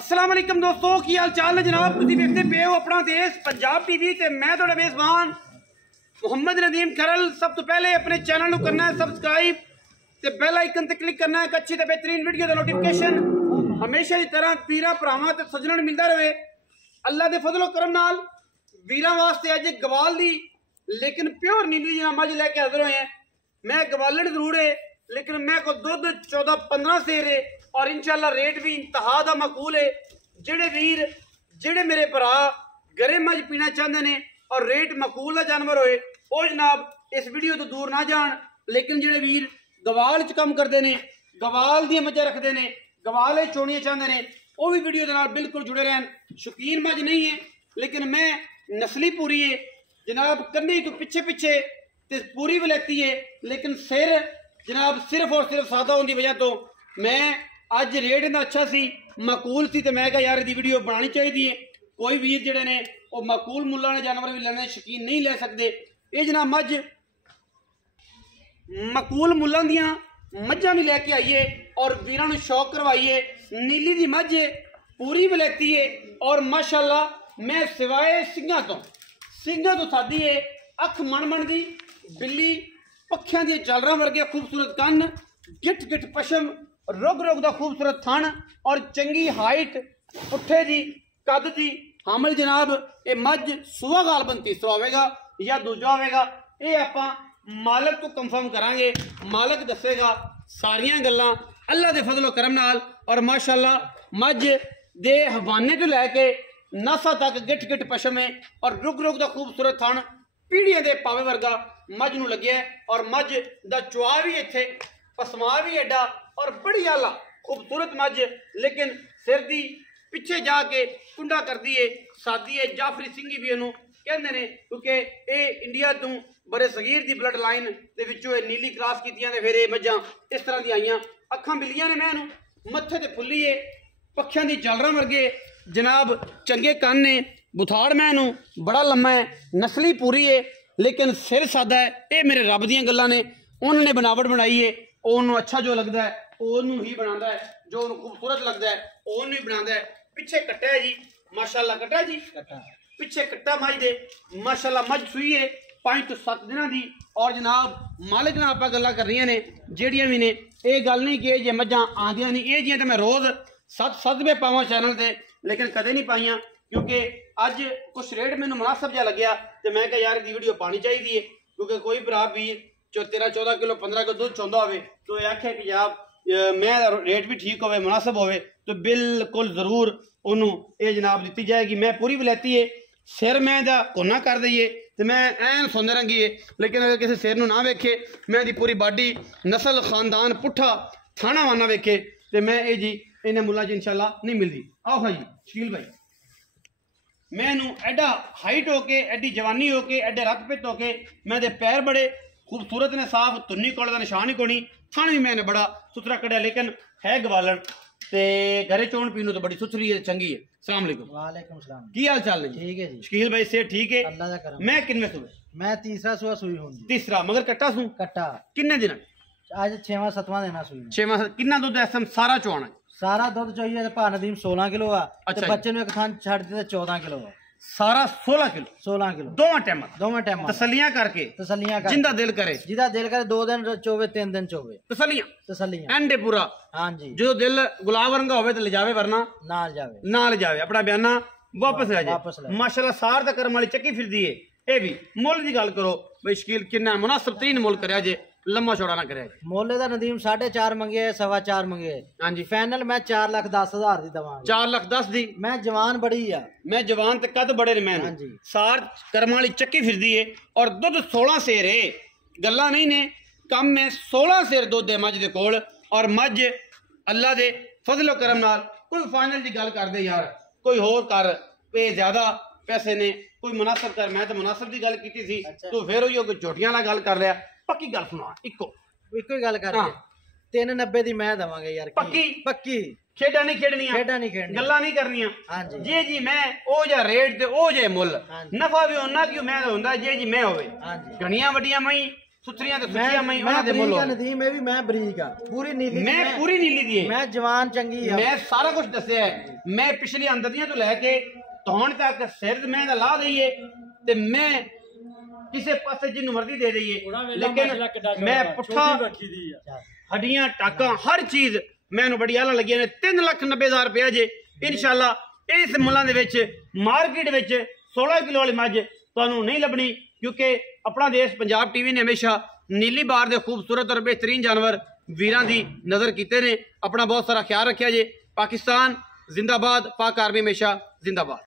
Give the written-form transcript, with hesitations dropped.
अस्सलाम वालेकुम दोस्तों, की हाल चाल है जनाब। तुसीं देखते पे हो अपना देश पंजाब टीवी ते मैं तुहाडा मेज़बान मुहम्मद नदीम खरल। सब तो पहले अपने चैनल को करना है सब्सक्राइब ते बेल आइकन ते क्लिक करना है। अच्छी ते बेहतरीन वीडियो का नोटिफिकेशन हमेशा की तरह पीरा भरावां ते सज्जणां नूं मिलदा रहे। अल्लाह दे फजलो करम नाल वीरां वास्ते अज गवाल दी लेकिन प्योर नीली जना मझ लैके हाजिर होए हैं। मैं गवालड़ जरूर है लेकिन मैं को दुध 14-15 सेर है और इंशाल्लाह रेट भी इंतहा दा मकूल है। जेड़े वीर जेड़े मेरे भरा गरे मझ पीना चाहते ने और रेट मकूल का जानवर होए ओ जनाब इस वीडियो तो दूर ना जान। लेकिन जेड़े वीर गवाल च कम करते हैं, गवाल दी मझां रखते हैं, गवाल चोनियां चाहते हैं, वो भी वीडियो के नाल बिल्कुल जुड़े रहन। शौकीन मझ नहीं है लेकिन मैं नस्ली पूरी है जनाब, कन्नी तो पिछे पिछे ते पूरी वलैती है लेकिन सिर जनाब सिर्फ और सिर्फ सादा होने की वजह तो मैं अज रेट इतना अच्छा सी मकूल सी तो मैं कहा यार इसकी वीडियो बनानी चाहिए। कोई वीर जेडे ने वो मकूल मुल्ला ने जानवर भी लेने शौकीन नहीं ले सकते। ये जनाब मझ मकूल मुल्लां दियां मझां भी लैके आइए और वीरां नूं शौक करवाइए। नीली दी मझ पूरी वलैती है और माशाअल्लाह मैं सिवाए सिंघां तो सादी है, अख मण दी बिल्ली पखियां दी चालरां वर्गे खूबसूरत कन्न, गिठ गिठ पशम, रुग रुग दा खूबसूरत थन और चंगी हाइट पुट्ठे दी कद दी हामल जनाब। ये मझ सुआ गालबन तीसरा होगा या दूजा होगा, ये आपां मालक को कंफर्म करांगे। मालक दसेगा सारियां गल्लां अल्लाह दे फजलो करम नाल। और माशाअल्लाह मझ दे हवाने तो लैके नासा तक गिठ गिठ पशम है और रुग रुग दा खूबसूरत थन पीढ़ियां दे पावे वर्गा मझ नूं लग्या है। और मझ दा चुआ भी इत्थे पसमा भी एडा और बड़ी आला खूबसूरत मझ, लेकिन सिर दी पिछे जाके कुंडा करदी है, सादी है। जाफरी सिंघी भी इहनूं कहंदे ने क्योंकि ये इंडिया तो बड़े सगीर की ब्लड लाइन दे विचों नीली क्रॉस कीतियां ते फिर ये मझां इस तरह दी आईयां। अखां बिल्लियां ने मैं मत्थे ते फुल्ली है, पखियां दी चालरां वर्गे जनाब, चंगे कन्न ने, बुथाड़ मैनू बड़ा लम्मा है, नस्ली पूरी है लेकिन सिर सादा है। ये मेरे रब दियां गल्लां ने, उन्होंने बनावट बनाई है। उन्होंने अच्छा जो लगता है उन्होंने ही बनाता है, जो उन्होंने खूबसूरत लगता है उन्होंने ही बनाता है। पिछे कट्टा है जी माशाअल्लाह, कट्टा है जी कट्टा, पिछे कट्टा मझ दे माशाअल्लाह। मझ सूई है 5 तो 7 दिनों की और जनाब मालिक नाल आपां गल्लां कर रही ने जेड़ियां भी ने। ये गल नहीं कि जे मझां आंदियां नहीं, ये जियां तो मैं रोज़ 7 रुपये पावां चैनल से लेकिन कदे नहीं पाइयां क्योंकि अज कुछ रेट मैनूं मुनासब जा लग्या तो मैं कहा यार इसकी वीडियो पानी चाहिए है। क्योंकि कोई भरा भी 13-14 किलो 15 किलो दूध चाहता हो तो ये आखे कि यार मैं रेट भी ठीक होवे मुनासब होवे तो बिल्कुल जरूर उन्होंने ये जनाब दी जाएगी। मैं पूरी वलैती है, सिर मैं कोना कर दईए तो मैं ऐन सुंदर रंगी है, लेकिन अगर किसी सिर ना वेखे मैं दी पूरी बाडी नस्ल खानदान पुट्ठा थाना वाना वेखे तो मैं ये जी इन्हें मुल्ला जी इंशाल्लाह नहीं मिलती। आओ हाँ जी शकील भाई, मैं एडा हाइट होके एडी जवानी होके एडे रत पित होके मैं दे पैर बड़े खूबसूरत ने, साफ तुन्नी कोल दा निशान ही कोनी, थान भी मैंने बड़ा सुथरा कढ़िया लेकिन है गवालन ते घरे चोन पीनू तो बड़ी सुथरी है, चंगी है। अस्सलाम वालेकुम। वालेकुम सलाम। की हाल चाल है? ठीक है जी। शकील भाई से ठीक है? अल्लाह दा करम। मैं किन्ने सुबह? मैं तीसरा सुबह सुई हूं जी। तीसरा मगर कट्टा सू कट्टा किन्ने दिन? आज 6वां-7वां देना सुई में। 6वां किन्ना दुध ऐसा सारा चुआना है? सारा दुध चाहिए भा नदीम 16 किलो आ अच्छा ते बच्चे ने एक थान छड़ दिते 14 किलो आ। सारा 16 किलो 16 किलो दोवां टाइम तसलियां करके तसलियां कर जिंदा दिल करे, जिदा दिल करे 2 दिन चोवे 3 दिन चोवे तसलियां एंडे पूरा। हां जी, जो दिल गुलाब रंगा होवे तो ले जावे वरना ना ले जावे, अपना बयाना वापस ले जाए। माशाल्लाह सार दा करम वाली चक्की फिरदी है। ये भी मुल की गल करो भाई शकील किन्ना मुनासिब तरीन मुल करया जे, लम्मा चौड़ा ना करे। मोले दा नदीम 4.5 मंगे 4.25 मंगे। हां जी फाइनल मैं 4,10,000 दी दवांगा। 4,10,000 दी। मैं जवान बड़ी आ, मैं जवान ते कद बड़े ने। मैं सार करम वाली चक्की फिरदी है और दुध 16 सेर है, गल्ला नहीं ने कम में 16 सेर दुध है मझ दे कोल। और मझ अल्लाह दे फजलो करम नाल कोई फाइनल की गल कर दे यार, कोई होर कर पे ज्यादा पैसे ने, कोई मुनासिब कर। मैं तो मुनासिब की गल की थी तो फिर कोई झोटियां ना गल कर रहा। पक्की गल सुना, इको ही गल कर 390 दी मैं दवांगे यार। पक्की पक्की खेडा नहीं खेडनियां, गल्ला नहीं करनियां। हां जी जी जी मैं ओ जा रेट ते ओ जे मुल नफा भी होना क्यों मैं होंदा जे जी मैं होवे। हां जी घणियां वड्डियां मई सुथरियां ते सुचियां मैं उन्हां दे मुल नदीम मैं भी मैं बरीक आ पूरी नीली मैं पूरी नीली दी मैं जवान चंगी आ मैं सारा कुछ दस्या है मैं पिछली अंदरियां तो लैके धौण तक सिर मैं दा ला दईए ते मैं किसे पासे जिन्नू मर्जी दे दईए लेकिन मैं पुट्ठा हड्डियां टाका हर चीज मैनू बड़ी आला लगी ने 3,90,000 रुपया जे इंशाल्लाह इस मुल्लां दे विच मार्केट विच 16 किलो वाली मझ तुहानू नहीं लभनी क्योंकि अपना देश पंजाब टीवी ने हमेशा नीली बार दे खूबसूरत और बेहतरीन जानवर वीरां दी नज़र कीते ने। अपना बहुत सारा ख्याल रखिया जे। पाकिस्तान जिंदाबाद, पाक आर्मी हमेशा जिंदाबाद।